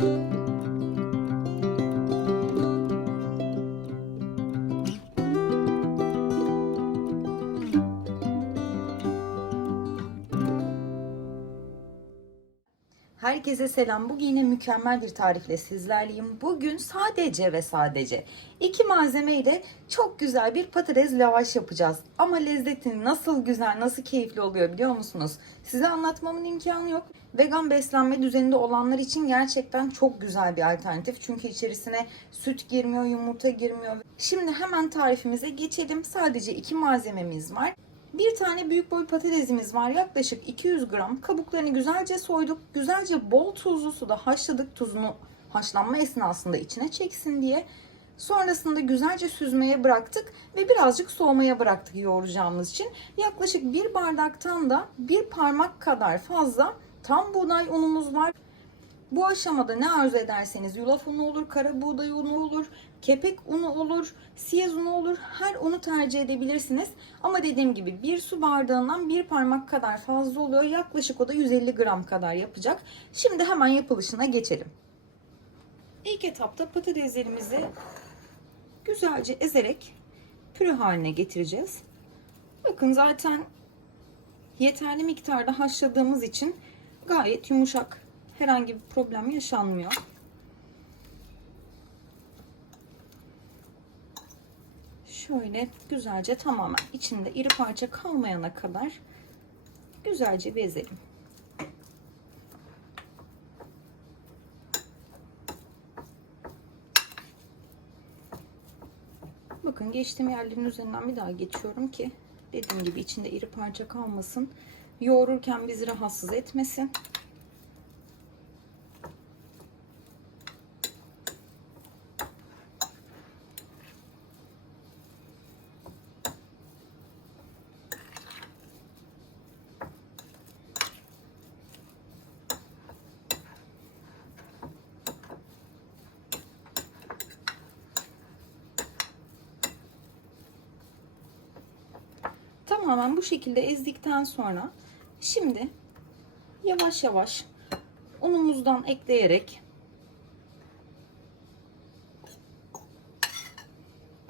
Thank you. Herkese selam. Bugün yine mükemmel bir tarifle sizlerleyim. Bugün sadece ve sadece iki malzeme ile çok güzel bir patates lavaş yapacağız. Ama lezzeti nasıl güzel, nasıl keyifli oluyor biliyor musunuz? Size anlatmamın imkanı yok. Vegan beslenme düzeninde olanlar için gerçekten çok güzel bir alternatif. Çünkü içerisine süt girmiyor, yumurta girmiyor. Şimdi hemen tarifimize geçelim. Sadece iki malzememiz var. Bir tane büyük boy patatesimiz var. Yaklaşık 200 gram. Kabuklarını güzelce soyduk. Güzelce bol tuzlu suda haşladık. Tuzunu haşlanma esnasında içine çeksin diye. Sonrasında güzelce süzmeye bıraktık ve birazcık soğumaya bıraktık yoğuracağımız için. Yaklaşık bir bardaktan da bir parmak kadar fazla tam buğday unumuz var. Bu aşamada ne arzu ederseniz yulaf unu olur, kara buğday unu olur, kepek unu olur, siyaz unu olur. Her unu tercih edebilirsiniz. Ama dediğim gibi bir su bardağından bir parmak kadar fazla oluyor. Yaklaşık o da 150 gram kadar yapacak. Şimdi hemen yapılışına geçelim. İlk etapta patateslerimizi güzelce ezerek püre haline getireceğiz. Bakın zaten yeterli miktarda haşladığımız için gayet yumuşak herhangi bir problem yaşanmıyor. Şöyle güzelce tamamen içinde iri parça kalmayana kadar güzelce bezelim. Bakın geçtiğim yerlerin üzerinden bir daha geçiyorum ki dediğim gibi içinde iri parça kalmasın. Yoğururken bizi rahatsız etmesin. Tamamen bu şekilde ezdikten sonra şimdi yavaş yavaş unumuzdan ekleyerek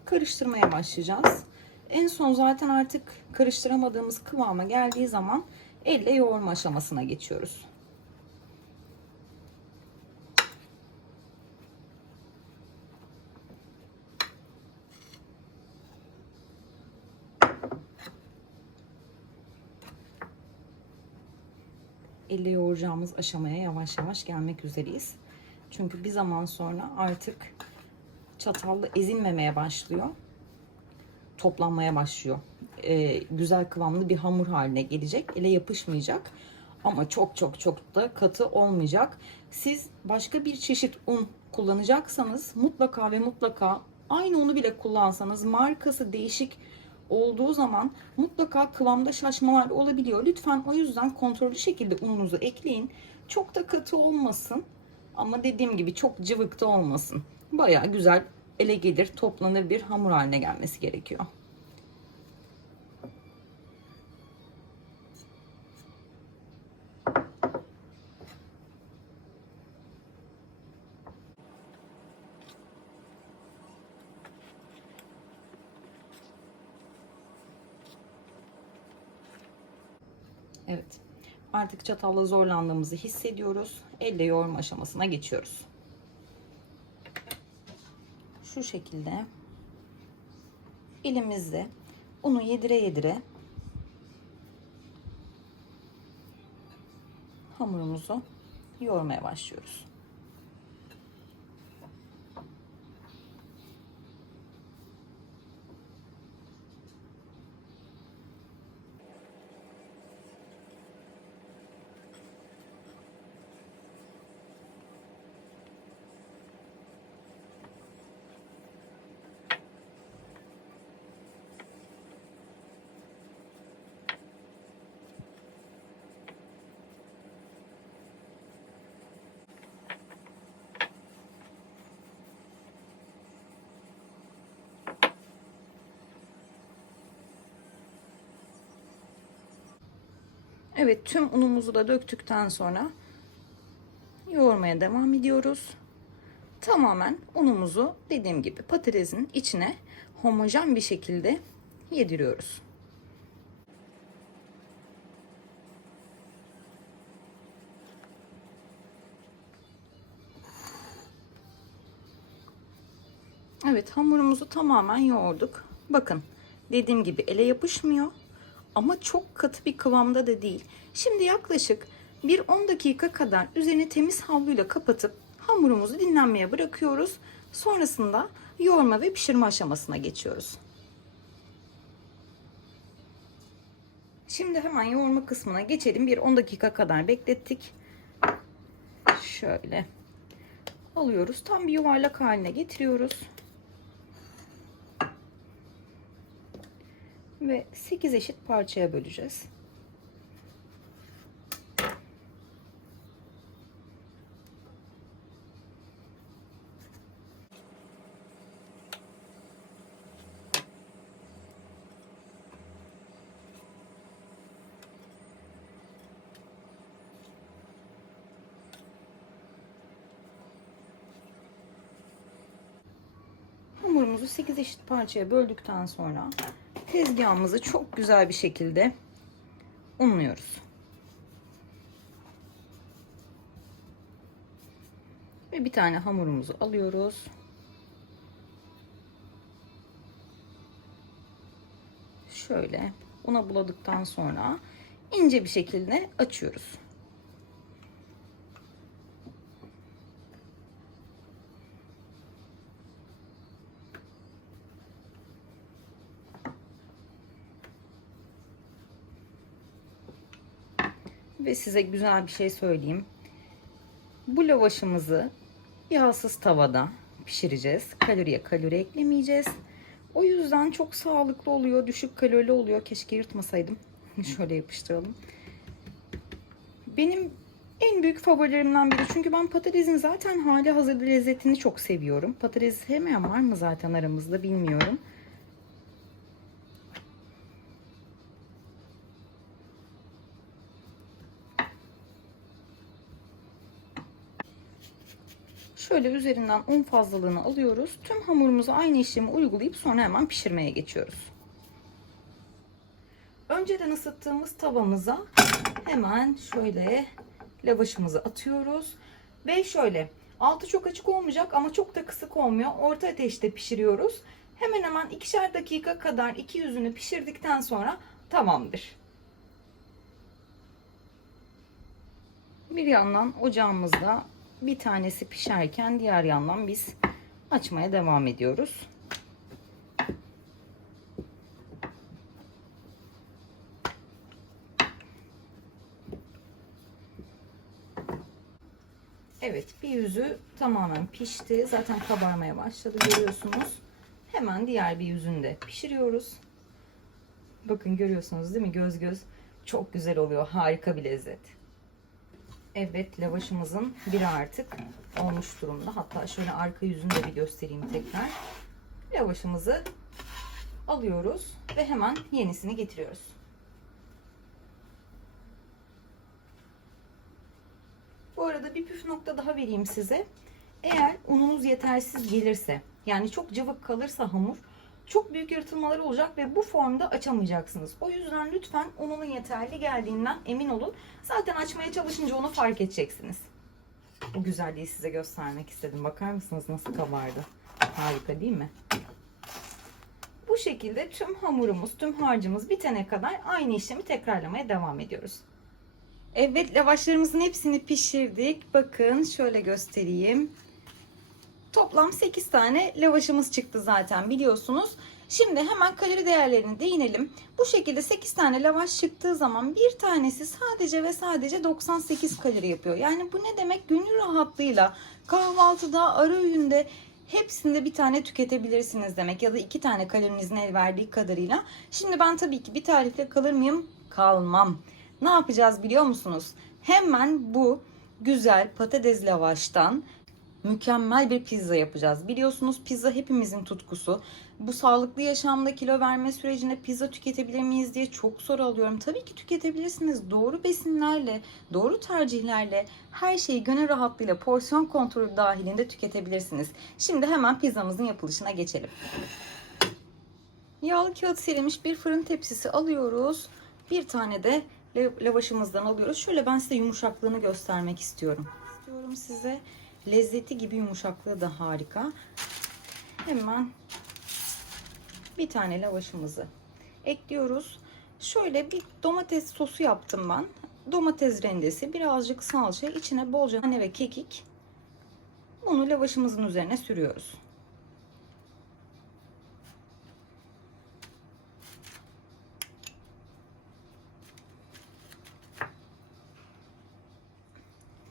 karıştırmaya başlayacağız. En son zaten artık karıştıramadığımız kıvama geldiği zaman elle yoğurma aşamasına geçiyoruz. Elle yoğuracağımız aşamaya yavaş yavaş gelmek üzereyiz. Çünkü bir zaman sonra artık çatalla ezilmemeye başlıyor. Toplanmaya başlıyor. Ee, güzel kıvamlı bir hamur haline gelecek. Ele yapışmayacak. Ama çok çok çok da katı olmayacak. Siz başka bir çeşit un kullanacaksanız mutlaka ve mutlaka aynı unu bile kullansanız markası değişik olduğu zaman mutlaka kıvamda şaşmalar olabiliyor. Lütfen o yüzden kontrollü şekilde ununuzu ekleyin. Çok da katı olmasın. Ama dediğim gibi çok cıvıkta olmasın. Baya güzel ele gelir, toplanır bir hamur haline gelmesi gerekiyor. Evet. Artık çatalla zorlandığımızı hissediyoruz. Elle yoğurma aşamasına geçiyoruz. Şu şekilde elimizde unu yedire yedire hamurumuzu yoğurmaya başlıyoruz. Evet tüm unumuzu da döktükten sonra yoğurma yoğurmaya devam ediyoruz. Tamamen unumuzu dediğim gibi patatesin içine homojen bir şekilde yediriyoruz. Evet hamurumuzu tamamen yoğurduk. Bakın dediğim gibi ele yapışmıyor ama çok katı bir kıvamda da değil. Şimdi yaklaşık bir 10 dakika kadar üzerini temiz havluyla kapatıp hamurumuzu dinlenmeye bırakıyoruz. Sonrasında yoğurma ve pişirme aşamasına geçiyoruz. Şimdi hemen yoğurma kısmına geçelim. Bir 10 dakika kadar beklettik. Şöyle alıyoruz. Tam bir yuvarlak haline getiriyoruz. Ve 8 eşit parçaya böleceğiz. Hamurumuzu 8 eşit parçaya böldükten sonra tezgahımızı çok güzel bir şekilde unluyoruz. Ve bir tane hamurumuzu alıyoruz. Şöyle una buladıktan sonra ince bir şekilde açıyoruz. Ve size güzel bir şey söyleyeyim. Bu lavaşımızı yağsız tavada pişireceğiz. Kaloriye kalori eklemeyeceğiz. O yüzden çok sağlıklı oluyor. Düşük kalorili oluyor. Keşke yırtmasaydım. Şöyle yapıştıralım. Benim en büyük favorilerimden biri. Çünkü ben patatesin zaten hali hazırda lezzetini çok seviyorum. Patates sevmeyen var mı zaten aramızda bilmiyorum. Şöyle üzerinden un fazlalığını alıyoruz. Tüm hamurumuzu aynı işlemi uygulayıp sonra hemen pişirmeye geçiyoruz. Önceden ısıttığımız tavamıza hemen şöyle lavaşımızı atıyoruz. Ve şöyle altı çok açık olmayacak ama çok da kısık olmuyor. Orta ateşte pişiriyoruz. Hemen hemen ikişer dakika kadar iki yüzünü pişirdikten sonra tamamdır. Bir yandan ocağımızda bir tanesi pişerken diğer yandan biz açmaya devam ediyoruz. Evet bir yüzü tamamen pişti. Zaten kabarmaya başladı görüyorsunuz. Hemen diğer bir yüzünü de pişiriyoruz. Bakın görüyorsunuz değil mi? Göz göz çok güzel oluyor. Harika bir lezzet. Evet lavaşımızın biri artık olmuş durumda. Hatta şöyle arka yüzünü de bir göstereyim tekrar. Lavaşımızı alıyoruz ve hemen yenisini getiriyoruz. Bu arada bir püf nokta daha vereyim size. Eğer ununuz yetersiz gelirse yani çok cıvık kalırsa hamur çok büyük yırtılmalar olacak ve bu formda açamayacaksınız. O yüzden lütfen ununun yeterli geldiğinden emin olun. Zaten açmaya çalışınca onu fark edeceksiniz. Bu güzelliği size göstermek istedim. Bakar mısınız nasıl kabardı? Harika değil mi? Bu şekilde tüm hamurumuz, tüm harcımız bitene kadar aynı işlemi tekrarlamaya devam ediyoruz. Evet lavaşlarımızın hepsini pişirdik. Bakın şöyle göstereyim. Toplam 8 tane lavaşımız çıktı zaten biliyorsunuz. Şimdi hemen kalori değerlerine değinelim. Bu şekilde 8 tane lavaş çıktığı zaman bir tanesi sadece ve sadece 98 kalori yapıyor. Yani bu ne demek? Gönül rahatlığıyla kahvaltıda, ara öğünde hepsinde bir tane tüketebilirsiniz demek. Ya da iki tane kalorinizin el verdiği kadarıyla. Şimdi ben tabii ki bir tarifle kalır mıyım? Kalmam. Ne yapacağız biliyor musunuz? Hemen bu güzel patates lavaştan mükemmel bir pizza yapacağız. Biliyorsunuz pizza hepimizin tutkusu. Bu sağlıklı yaşamda kilo verme sürecinde pizza tüketebilir miyiz diye çok soru alıyorum. Tabii ki tüketebilirsiniz. Doğru besinlerle, doğru tercihlerle her şeyi gönül rahatlığıyla porsiyon kontrolü dahilinde tüketebilirsiniz. Şimdi hemen pizzamızın yapılışına geçelim. Yağlı kağıt serilmiş bir fırın tepsisi alıyoruz. Bir tane de la- lavaşımızdan alıyoruz. Şöyle ben size yumuşaklığını göstermek istiyorum. İstiyorum size. Lezzeti gibi yumuşaklığı da harika. Hemen bir tane lavaşımızı ekliyoruz. Şöyle bir domates sosu yaptım ben. Domates rendesi, birazcık salça, içine bolca nane ve kekik. Bunu lavaşımızın üzerine sürüyoruz.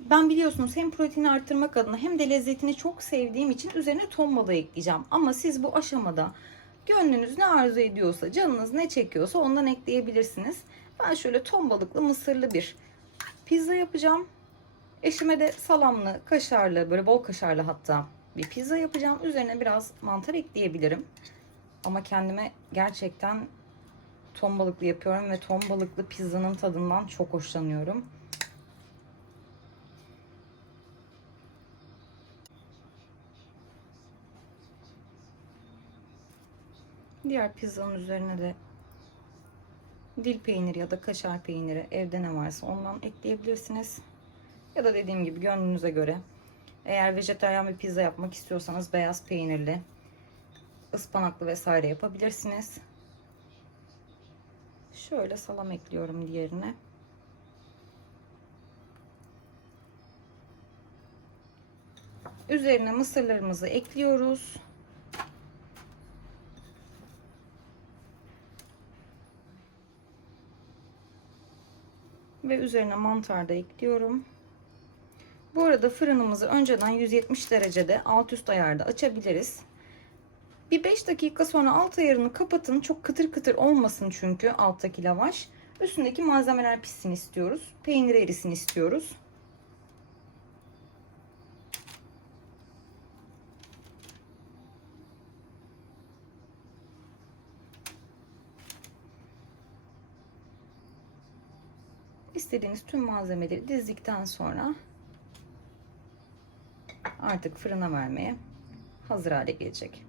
Ben biliyorsunuz hem proteini arttırmak adına hem de lezzetini çok sevdiğim için üzerine ton balığı ekleyeceğim. Ama siz bu aşamada gönlünüz ne arzu ediyorsa, canınız ne çekiyorsa ondan ekleyebilirsiniz. Ben şöyle ton balıklı mısırlı bir pizza yapacağım. Eşime de salamlı, kaşarlı, böyle bol kaşarlı hatta bir pizza yapacağım. Üzerine biraz mantar ekleyebilirim. Ama kendime gerçekten ton balıklı yapıyorum ve ton balıklı pizzanın tadından çok hoşlanıyorum. Diğer pizzanın üzerine de dil peyniri ya da kaşar peyniri evde ne varsa ondan ekleyebilirsiniz. Ya da dediğim gibi gönlünüze göre. Eğer vejetaryen bir pizza yapmak istiyorsanız beyaz peynirli, ıspanaklı vesaire yapabilirsiniz. Şöyle salam ekliyorum diğerine. Üzerine mısırlarımızı ekliyoruz. Ve üzerine mantar da ekliyorum. Bu arada fırınımızı önceden 170 derecede alt üst ayarda açabiliriz. Bir 5 dakika sonra alt ayarını kapatın. Çok kıtır kıtır olmasın çünkü alttaki lavaş. Üstündeki malzemeler pişsin istiyoruz. Peynir erisin istiyoruz. İstediğiniz tüm malzemeleri dizdikten sonra artık fırına vermeye hazır hale gelecek.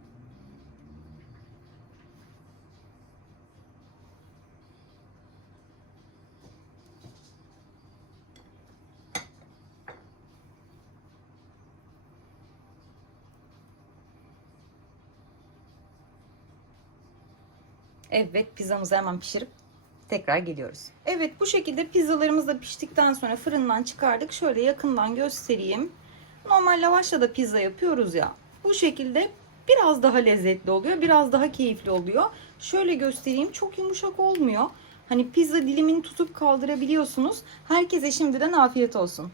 Evet pizzamızı hemen pişirip tekrar geliyoruz. Evet bu şekilde pizzalarımız da piştikten sonra fırından çıkardık. Şöyle yakından göstereyim. Normal lavaşla da pizza yapıyoruz ya. Bu şekilde biraz daha lezzetli oluyor. Biraz daha keyifli oluyor. Şöyle göstereyim. Çok yumuşak olmuyor. Hani pizza dilimini tutup kaldırabiliyorsunuz. Herkese şimdiden afiyet olsun.